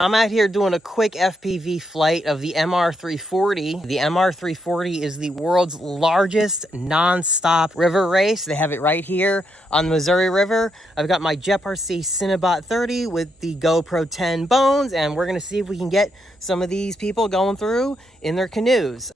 I'm out here doing a quick FPV flight of the MR340. The MR340 is the world's largest non-stop river race. They have it right here on the Missouri River. I've got my JetRC Cinebot 30 with the GoPro 10 bones, and we're gonna see if we can get some of these people going through in their canoes.